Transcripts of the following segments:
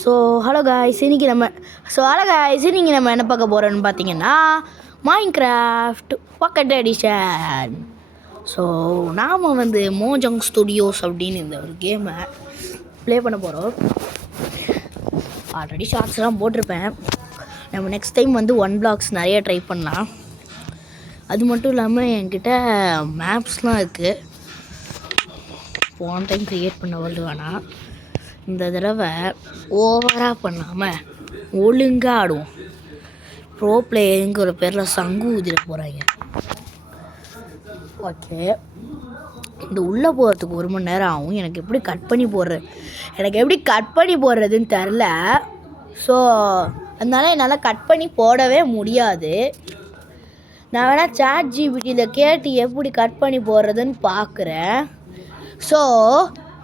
So hello guys இன்னைக்கு நம்ம என்ன பார்க்க போகிறோன்னு பார்த்தீங்கன்னா மைன்கிராஃப்ட் பாக்கெட் எடிஷன். ஸோ நாம் வந்து மோஜங் ஸ்டுடியோஸ் அப்படின்னு இந்த ஒரு கேமை ப்ளே பண்ண போகிறோம். ஆல்ரெடி ஷார்ட்ஸ்லாம் போட்டிருப்பேன். நம்ம நெக்ஸ்ட் டைம் வந்து 1 blocks நிறைய ட்ரை பண்ணலாம். அது மட்டும் இல்லாமல் என்கிட்ட மேப்ஸ்லாம் இருக்குது. போன டைம் க்ரியேட் பண்ண வேர்ல்டு வேணாம், இந்த தடவை ஓவராக பண்ணாமல் ஒழுங்காக ஆடுவோம். ப்ரோ பிளேயருங்கிற பேரில் சங்கு ஊதிட போகிறாங்க. ஓகே, இந்த உள்ளே போகிறதுக்கு 1 மணி நேரம் ஆகும். எனக்கு எப்படி கட் பண்ணி போடுறதுன்னு தெரில. ஸோ அதனால் என்னால் கட் பண்ணி போடவே முடியாது. நான் வேணால் ChatGPTயில் கேட்டு எப்படி கட் பண்ணி போடுறதுன்னு பார்க்குறேன். ஸோ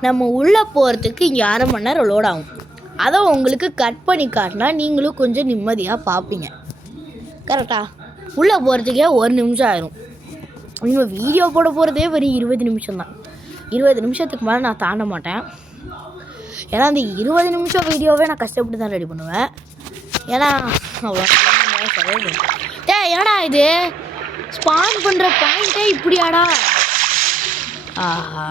நம்ம உள்ளே போகிறதுக்கு இங்கே 1/2 மணி நேரம் லோட் ஆகும். அதை உங்களுக்கு கட் பண்ணி காட்டினா நீங்களும் கொஞ்சம் நிம்மதியாக பார்ப்பீங்க. கரெக்டாக உள்ளே போகிறதுக்கே 1 நிமிஷம் ஆயிரும். நீங்கள் வீடியோ போட போகிறதே வெறும் 20 நிமிஷம் தான். 20 நிமிஷத்துக்கு மேலே நான் தாண்ட மாட்டேன். ஏன்னா அந்த 20 நிமிஷம் வீடியோவே நான் கஷ்டப்பட்டு தான் ரெடி பண்ணுவேன். ஏன்னா அவ்வளோ ஏன்னா இது ஸ்பான் பண்ணுற பாயிண்ட்டே இப்படியாடா. ஆஹா,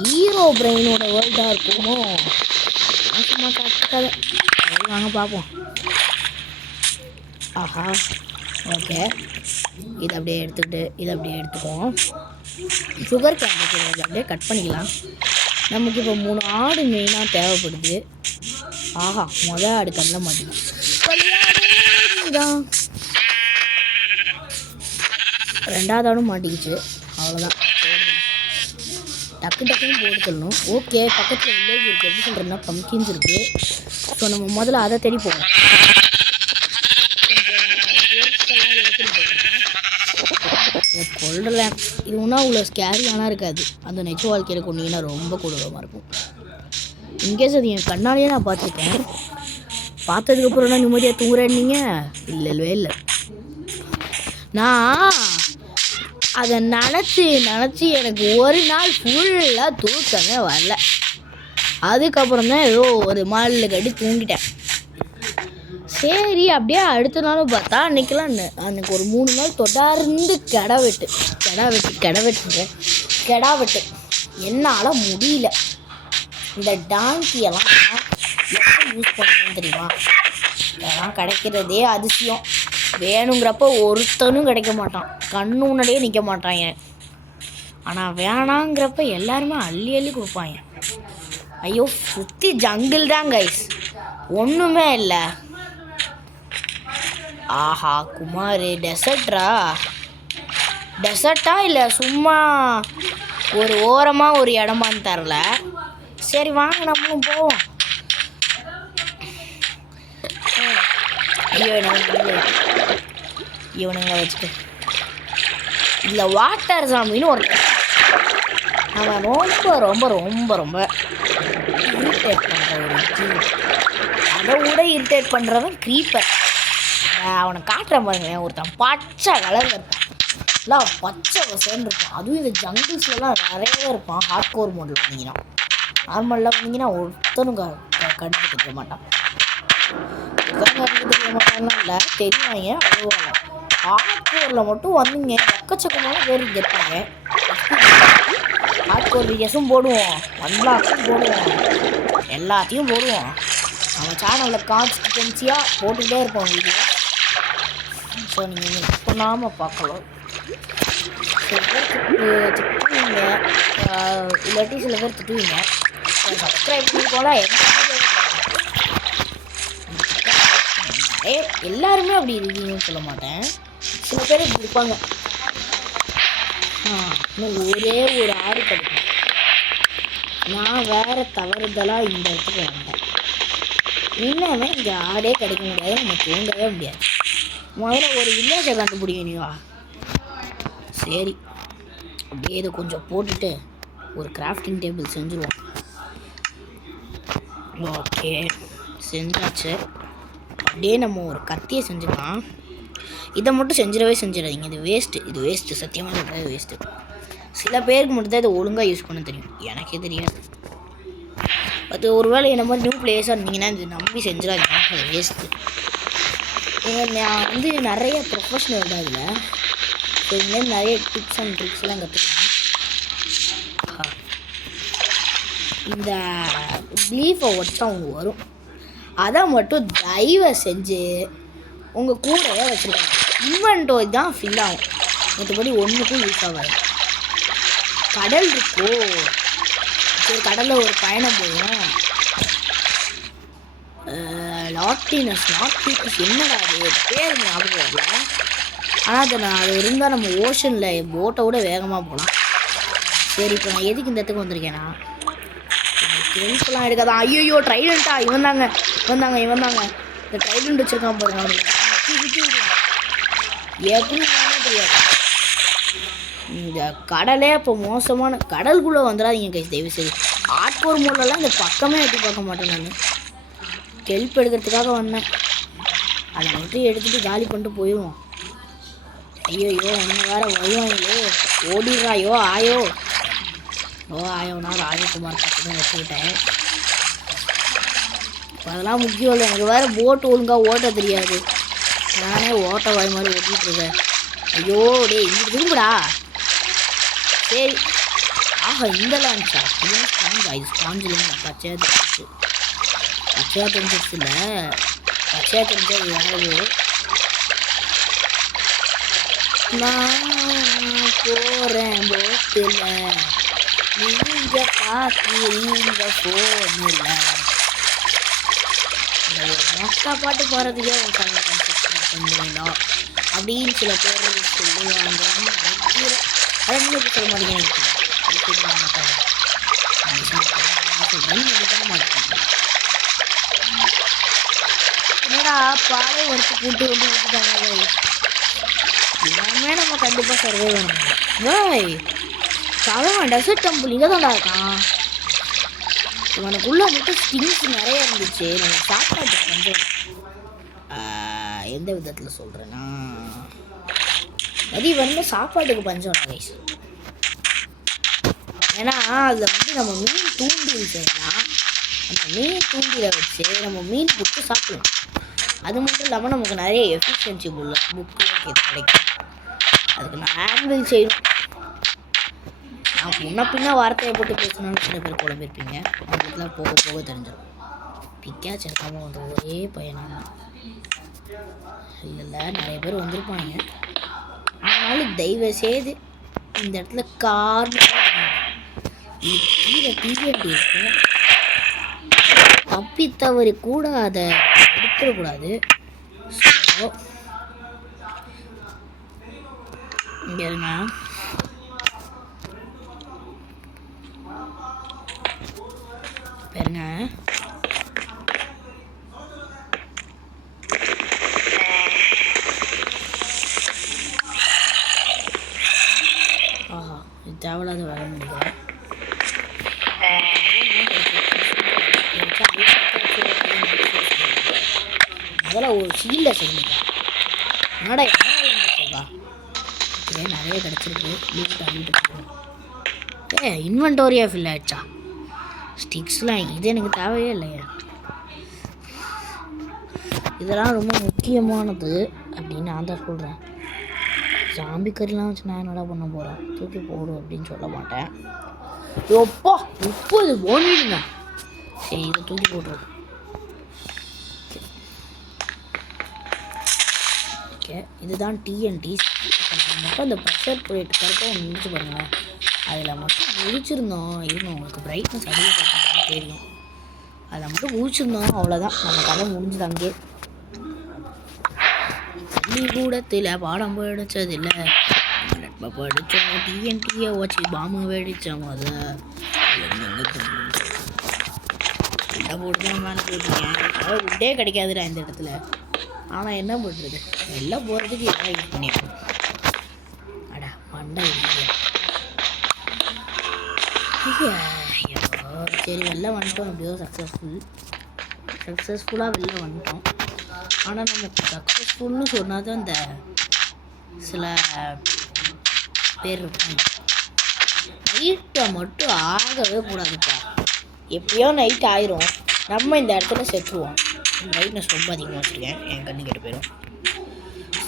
ஹீரோ பிரெயினோட வேர்ல்டாக இருக்குமோ? கதை வாங்க பார்ப்போம். ஆஹா, ஓகே, இதை அப்படியே எடுத்துக்குவோம். சுகர் கேன் இருக்கிறது அப்படியே கட் பண்ணிக்கலாம். நமக்கு இப்போ 3 ஆடு மெயினாக தேவைப்படுது. ஆஹா, ஆடு கண்ணில் மாட்டிக்கலாம். 2வது ஆடும் மாட்டிக்கிச்சு. அவ்வளோதான், டக்குன்னு போட்டு சொல்லணும். ஓகே, பக்கத்தில் வில்லேஜ் இருக்குது. எப்படி சொல்கிறேன்னா பம்கின்ஸ் இருக்குது. ஸோ நம்ம முதல்ல அதை தேடி போகணும். கொள்றேன், இது ஒன்றா அவ்வளோ ஸ்கேரியானா இருக்காது. அந்த நெச்ச வாழ்க்கையில் கொண்டீங்கன்னா ரொம்ப கொடூரமாக இருக்கும். இன்கேஸ் அது என் கண்ணாலேயே நான் பார்த்துருக்கேன். பார்த்ததுக்கப்புறம் நான் நிம்மதியாக தூங்குறேன்னீங்க? இல்லை, நான் அதை நினச்சி எனக்கு ஒரு நாள் ஃபுல்லாக தூக்கமே வரல. அதுக்கப்புறம் தான் ஏதோ ஒரு மாலில் கட்டி தூங்கிட்டேன். சரி, அப்படியே அடுத்த நாளும் பார்த்தா அன்றைக்கெல்லாம் அன்றைக்கி ஒரு 3 நாள் தொடர்ந்து கெடா வெட்டு என்னால் முடியல. இந்த டாங்கியெல்லாம் எப்போ யூஸ் பண்ணுவேன்னு தெரியுமா? இதெல்லாம் கிடைக்கிறதே அதிசயம். வேணுங்கிறப்ப ஒருத்தனும் கிடைக்க மாட்டான், கண்ணு முன்னாடியே நிற்க மாட்டாங்க. ஆனால் வேணாங்கிறப்ப எல்லாருமே அள்ளி கொடுப்பாங்க. ஐயோ, சுற்றி ஜங்கிள் தான் கைஸ், ஒன்றுமே இல்லை. ஆஹா குமார், டெசர்ட்டா இல்லை சும்மா ஒரு ஓரமாக ஒரு இடமான்னு தரல. சரி வாங்க நம்மளும் போவோம். ஐயோ, இவனுங்க வச்சுட்டு இல்லை வாட்டர் சாமின்னு ஒரு அவன் ரொம்ப ரொம்ப ரொம்ப இரிட்டேட் பண்ணுற ஒரு ஜீவன். அதை விட இரிட்டேட் பண்ணுறவன் க்ரீப்பர். அவனை காட்டுற பாருங்களேன், ஒருத்தன் பச்சை கலரில் இருப்பான், எல்லாம் பச்சை சேர்ந்து இருப்பான். அதுவும் இந்த ஜங்கிள்ஸ்லாம் நிறையவே இருப்பான். ஹார்ட்கோர் மோடில் வந்தீங்கன்னா, நார்மலில் வந்தீங்கன்னா ஒருத்தனும் கண்டுபிடிக்க மாட்டான். கண்டுபிடிக்க மாட்டான்னா இல்லை, தெரியுவாங்க. அழுவாங்க. ஹார்ட்கோரில் மட்டும் வந்தீங்க எக்கச்சக்கமான பேர் கேட்பாங்க. ஹார்ட்கோர் வீடியோஸும் போடுவோம், 1 blocks போடுவோம், எல்லாத்தையும் போடுவோம். நம்ம சேனலில் கான்சிஸ்டன்சியாக போட்டுக்கிட்டே இருப்போம் வீடியோ. ஸோ நீங்கள் மிஸ் பண்ணாமல் பார்க்கலாம். சில பேர் திட்டுவீங்க, இல்லாட்டி சில பேர் திட்டுவீங்க. சப்ஸ்கிரைப் பண்ணிக்கோல. எல்லாருமே அப்படி இருக்கீங்கன்னு சொல்ல மாட்டேன், சில பேர் இப்படி இருப்பாங்க. இன்னும் ஒரே ஒரு ஆடு கிடைக்கும். நான் வேறு தவறுதலாக இந்த இடத்துக்கு வந்தேன். இன்னமே இங்கே ஆடே கிடைக்க முடியாது, நம்ம தூங்கவே முடியாது. முதல்ல ஒரு வில்லேஜை கண்டுபிடிக்கும். நீவா சரி, அப்படியே இதை கொஞ்சம் போட்டுட்டு ஒரு கிராஃப்டிங் டேபிள் செஞ்சுருவோம். ஓகே, செஞ்சாச்சு. அப்படியே நம்ம ஒரு கத்தியை செஞ்சுக்கலாம். இதை மட்டும் செஞ்சிடாதீங்க, இது வேஸ்ட்டு. சத்தியமாக சொல்கிறது வேஸ்ட்டு. சில பேருக்கு மட்டும்தான் இதை ஒழுங்காக யூஸ் பண்ண தெரியும், எனக்கே தெரியாது. அது ஒரு வேளை என்ன மாதிரி நியூ பிளேயர்ஸாக இருந்தீங்கன்னா இது நம்பி செஞ்சிடாதீங்க, அது வேஸ்ட்டு. நான் வந்து நிறைய ப்ரொஃபஷனல் தான் இதில். ஸோ இதுமாதிரி நிறைய டிப்ஸ் அண்ட் ட்ரிக்ஸ்லாம் கற்றுக்கணும். இந்த லீஃபை ஒட்டா ஒன்று வரும், அதை மட்டும் தயவை செஞ்சு உங்கள் கூடவே வச்சுருக்காங்க. இன்வென்டரி தான் ஃபில் ஆகும், மற்றபடி ஒன்றுக்கும் யூஸ் ஆகாது. கடல் இருக்கோ, சரி கடலில் ஒரு பயணம் போகும். லாட்டினஸ் என்னடா அது பேர் ஞாபகம் வரல. ஆனால் அது இருந்தால் நம்ம ஓஷனில் போட்டை விட வேகமாக போகலாம். சரி இப்போ நான் எதுக்கு இந்த இடத்துக்கு வந்திருக்கேன்னா ஹெல்ப்லாம் எடுக்காதான். ஐயோ ட்ரைடண்டா இவன் தாங்க இந்த ட்ரைடண்ட் வச்சுருக்கான் பாருங்க. அவனுக்கு எப்படி தெரியாது. இந்த கடலே இப்போ மோசமான கடலுக்குள்ளே வந்துடாதீங்க கைஸ், தயவு செய்து. ஆட்போர் மூலெல்லாம் இந்த பக்கமே எட்டி பார்க்க மாட்டேன். நான் ஹெல்ப் எடுக்கிறதுக்காக வந்தேன், அதை மட்டும் எடுத்துகிட்டு காலி பண்ணிட்டு போயிடுவோம். ஐயோ ஒன்று வேறு வருவாங்களே, ஓடிடுறாயோ ஆயோ. ஆயோனா ராஜகுமார் பக்கத்தில் வச்சுக்கிட்டேன். அதெல்லாம் முக்கியம் இல்லை, எனக்கு வேறு போட்டு ஒழுங்காக ஓட்ட தெரியாது. நானே ஓட்ட வாய் மாதிரி ஓட்டிகிட்ருக்கேன். ஐயோ டே இங்கே திரும்புடா. சரி இந்த லான்ச்சா, இதுவும் ஸ்பாஞ்சா? இது ஸ்பாஞ்சில் பச்சையாக தெரிஞ்சிச்சு. பச்சையாக தெரிஞ்சா இது வேறு. நான் போகிறேன் போட்டில், நீங்கள் பார்க்குறீங்க ஃபோனில். இந்த ஒரு மொக்கா பாட்டு போகிறதுக்கே ஒரு சேனல் கன்செப்ட் பண்ணுவீங்களா அப்படின்னு சில பேர் சொல்லுவாங்க. அதை நீங்கள் இப்போ சொல்ல மாட்டேங்க. என்னடா பாலை வறுத்து கூட்டு வந்து விட்டுட்டாங்க. எல்லாமே நம்ம கண்டிப்பாக சர்வே பண்ணணும். அவன் டெசர்ட் டெம்பிள் இங்கே தான்டா இருக்கான். இவனுக்குள்ளே மட்டும் ஸ்டிங்ஸ் நிறைய இருந்துச்சு. நம்ம சாப்பாட்டுக்கு கொஞ்சம் எந்த விதத்தில் சொல்கிறேன்னா, அது வந்து சாப்பாட்டுக்கு பஞ்சம் கைஸ். ஏன்னா அதில் வந்து நம்ம மீன் தூண்டில் செய்யலாம். அந்த மீன் தூண்டிலை வச்சு நம்ம மீன் புக்கு சாப்பிடலாம். அது மட்டும் இல்லாமல் நமக்கு நிறைய எஃபிஷியன்சி புக்கு கிடைக்கும். அதுக்கு நான் ஆன்வல் செய்யணும். நான் முன்ன பின்ன வார்த்தையை போட்டு பேசணும்னு சில பேர் குழம்பிருப்பீங்க. அதுக்கெல்லாம் போக போக தெரிஞ்சிடும். பிக்காச்சு இருக்காமல் வந்து ஒரே பையனாக இல்லை, நிறைய பேர் வந்திருப்பாங்க. ஆனாலும் தயவு செய்து இந்த இடத்துல கீழே டிவிஎன்டி இருக்கும், தப்பி தவறி கூட அதை எடுத்துடக்கூடாது. ஸோ இங்கே இருங்க. பாருங்க, இது தேவையில்லாத வேலை முடிக்கிறேன். அதெல்லாம் ஒரு சீல்ல சொல்லுங்க. என்னடா யாரா நிறைய கிடச்சிருக்கு. இன்வென்டோரியா ஃபில் ஆயிடுச்சா? ஸ்டிக்ஸ்லாம் இது எனக்கு தேவையே இல்லையா? இதெல்லாம் ரொம்ப முக்கியமானது அப்படின்னு நான் தான் சொல்கிறேன். ஜாம்பி கறிலாம் வச்சு நான் என்னடா பண்ண போகிறேன்? தூக்கி போடும் அப்படின்னு சொல்ல மாட்டேன். எப்போ 30 போனிடுங்க. சரி இதை தூக்கி போட்டுருவோம். ஓகே, இதுதான் டிஎன்டி. மட்டும் அந்த ப்ரெஷர் பிளேட் கரெக்டாக ஒன்று முடிச்சு பாருங்கள். அதில் மட்டும் முடிச்சிருந்தோம். இருந்தோம் உங்களுக்கு பிரைட்னஸ் அதிகமாக தெரியும். அதில் மட்டும் முடிச்சிருந்தோம், அவ்வளோதான். நம்ம கதை முடிஞ்சுது. அங்கே பள்ளிக்கூடத்தில் பாடம் படித்ததில்லை, நட்பை படித்தோம், டிஎன்டியை வச்சு பாம்பு வெடித்தோம். அதை போட்டு தான் மேலே போட்டுருக்கேன். உட்டே கிடைக்காதுடா இந்த இடத்துல. ஆனால் என்ன பண்ணுறது, எல்லாம் போகிறதுக்கு எல்லாம் யூஸ் பண்ணிடுறோம். அடா மண்டை இல்லையா? சரி வெளில வந்துட்டோம். எப்படியோ சக்ஸஸ்ஃபுல்லாக வெளில வந்துட்டோம். ஆனால் நமக்கு சக்ஸஸ்ஃபுல்னு சொன்னால் தான் இந்த சில பேர் இருப்பாங்க. நைட்டை மட்டும் ஆகவே கூடாதுப்பா. எப்படியோ நைட் ஆயிரும். நம்ம இந்த இடத்துல செத்துருவோம். பிரைட்னஸ் ரொம்ப அதிகமாக வச்சுருக்கேன், என் கண்ணு கெட்டு போயிடும்.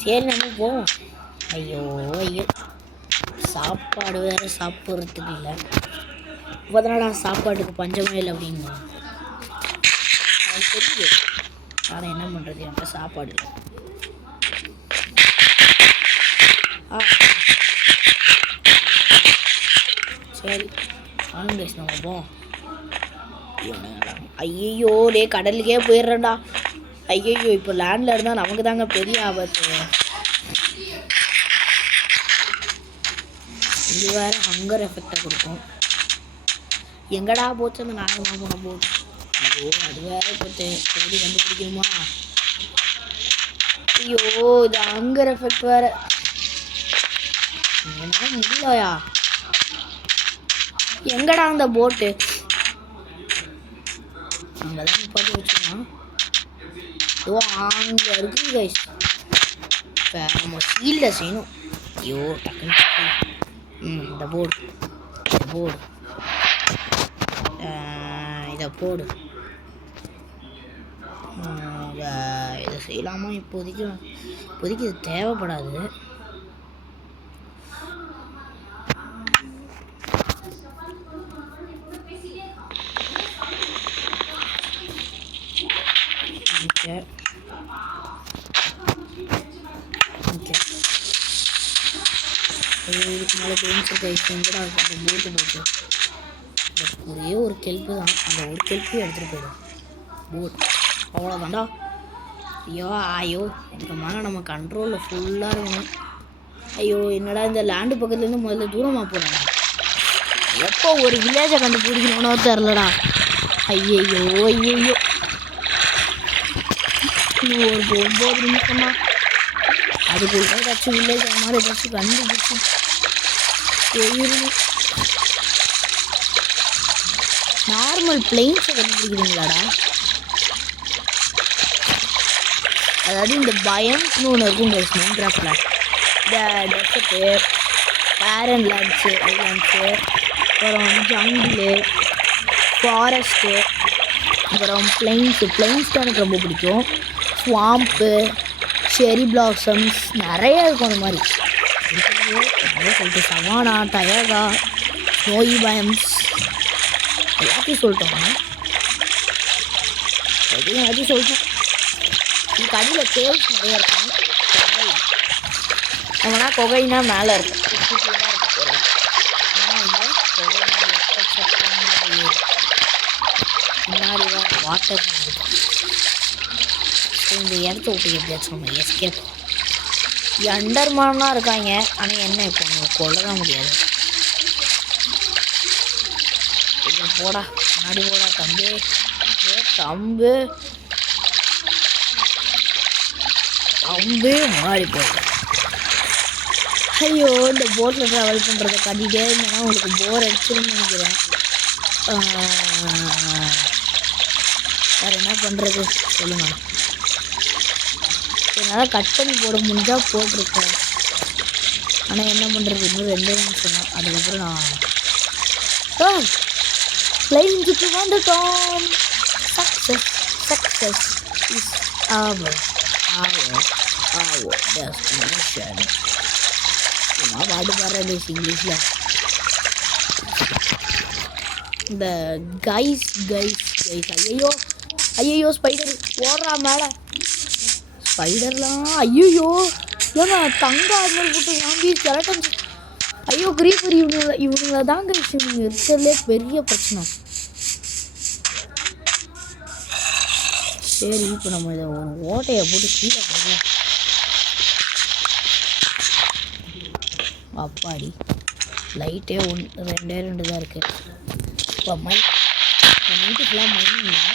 சரி நம்ம போவோம். ஐயோ ஐயோ, சாப்பாடு வேறு சாப்பிட்றதுக்கு இல்லை. அதனால சாப்பாட்டுக்கு பஞ்சமே இல்லை அப்படின்னு அது தெரியுது. ஆனால் என்ன பண்ணுறது, என்கிட்ட சாப்பாடு இல்லை. சரி வாங்க நம்ம போவோம். ஐயோ டே, கடலுக்கே போயிடுறேன்டா. ஐயோ இப்போ லேண்டில் இருந்தால் நமக்கு தாங்க பெரிய ஆபத்து. இது வேறு ஹங்கர் எஃபெக்டை கொடுக்கும். எங்கடா போச்சு அந்த நாகமா போன போட்டு. ஐயோ அது வேற போட்டு எப்படி கண்டுபிடிக்கணுமா? ஐயோ இது ஹங்கர் எஃபெக்ட் வேற. என்னால் முடியலையா? எங்கடா அந்த போட்டு? அங்கதான் நிப்பாட்டி வச்சுக்கலாம். ஓ அங்கே இருக்கு கைஸ். இப்போ நம்ம ஃபீல்டை செய்யணும். ஐயோ டக்குன்னு இந்த போர்டு இதை போடு. இதை செய்யலாமா? இப்போதைக்கு இது தேவைப்படாது. இதுக்கு மேலே பெயிண்ட் கைஸ் எங்கடா அந்த போட்டு ஒரே ஒரு கெல்ப்பு தான். அந்த ஒரு கெல்ப்பு எடுத்துகிட்டு போயிடும் போட். அவ்வளோதான்டா. ஐயோ இதுக்கு மேலே நம்ம கண்ட்ரோலில் ஃபுல்லாக இருக்கணும். ஐயோ என்னடா இந்த லேண்டு பக்கத்துலேருந்து முதல்ல தூரமாக போகிறேன். எப்போ ஒரு வில்லேஜை கண்டுபிடிக்கணும்னோ தெரிலடா. ஐயோ இன்னும் ஒரு 9 நிமிஷமா அதுக்குள்ள ஏதாச்சும் வில்லேஜ் அது மாதிரி ஏதாச்சும் கண்டுபிடிச்சி போயிடும். நார்மல் பிளெயின்ஸை கண்டுபிடிக்கிறீங்களாடா? அதாவது இந்த பயம்னு ஒன்று இருக்கும் கைஸ் மைன்கிராஃப்ட்ல. இந்த டெசர்ட்டு, பேரன் லேண்ட்ஸு, ஐலாண்ட்ஸு, அப்புறம் ஜங்கிளு, ஃபாரஸ்ட்டு, அப்புறம் பிளெயின்ஸ் தான் எனக்கு ரொம்ப பிடிக்கும். ஸ்வாம்ப்பு, செரி பிளாசம்ஸ் நிறைய இருக்கும். அந்த மாதிரி நிறைய சொல்லிட்டு சவானா, டயகா, ஸ்னோயி பயம்ஸ் எல்லாத்தையும் சொல்லிட்டோம். எல்லாத்தையும் சொல்லிட்டோம். இதுக்கு அடியில் கேவ்ஸ் நிறைய இருக்கும். நம்மனா கொகைனா மேலே இருக்கும். முன்னாடி தான் வாட்டர் இந்த இடத்த விட்டு எப்படியாச்சும் நம்ம எஸ்கேப். அண்டர்மான்லாம் இருக்காங்க. ஆனால் என்ன இப்போ அவங்க கொள்ள தான் முடியாது. போடா முன்னாடி போடா தம்பி. முன்னாடி போயிடும். ஐயோ இந்த போட்டில் ட்ராவல் பண்ணுறதை கட்டிகிட்டே இருந்தேன்னா உங்களுக்கு போர் அடிச்சிருன்னு நினைக்கிறேன். வேறு என்ன பண்ணுறது சொல்லுங்கள். என்னால் கட் பண்ணி போட முடிஞ்சால் போட்டிருக்கேன். ஆனால் என்ன பண்ணுறது, இன்னும் 2 நிமிஷம் தான். அதுக்கப்புறம் நான் பிளைன்ஸுக்கு வந்துட்டோம். Success is our destination. நான் பாட்டு பாடுறேன் இங்கிலீஷில். இந்த கைஸ் ஐயோ ஸ்பைடர் ஓடுறா மேலே. ஸ்பைடர்லாம் ஐயோ ஏன்னா தங்க ஆர்மல் போட்டு வாங்கி கரெக்டாக. ஐயோ கிரீப்பர் இவனுங்களை தாங்க இவங்க இருக்கிறதுலே பெரிய பிரச்சனை. சரி இப்போ நம்ம இதை ஒரு ஓட்டையை போட்டு கீழே போடலாம். அப்பாடி லைட்டே 2 தான் இருக்குது. இப்போ நைட்டு ஃபுல்லாக மைனிங் தான்.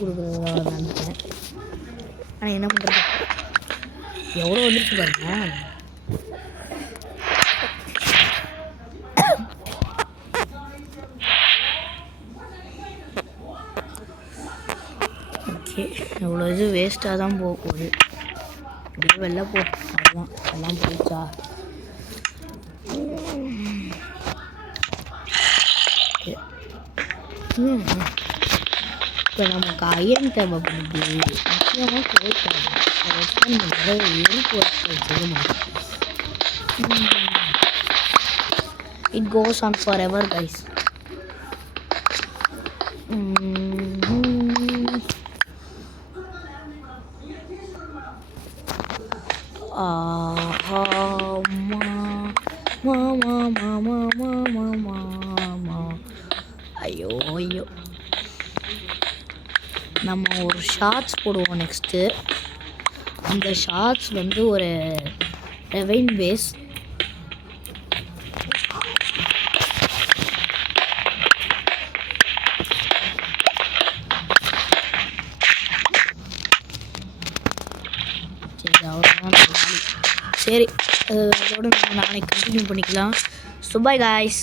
கொடுக்குறதோட நினைச்சேன். ஆனால் என்ன பண்ணுறது, எவ்வளோ வந்துருக்கு பாருங்க. ஓகே, எவ்வளோ இது வேஸ்ட்டாக தான் போக போகுது. அப்படியே வெளில போ, அவ்வளோதான். எல்லாம் போயிடுச்சா? இப்போ நமக்கு அயன் தேவைப்படுது, முக்கியமாக போயிட்டாங்க. அதை வச்சு நம்ம எரிப்பு வச்சு செய்ய மாட்டோம். It goes on for ever guys. ஐயோ ஐயோ, நம்ம ஒரு ஷார்ட்ஸ் போடுவோம் நெக்ஸ்ட்டு. அந்த ஷார்ட்ஸ் வந்து ஒரு ரெவைன் பேஸ். சரி, அவ்வளோதான். சரி, அதோட நம்ம நாளைக்கு கண்டினியூ பண்ணிக்கலாம். So by guys.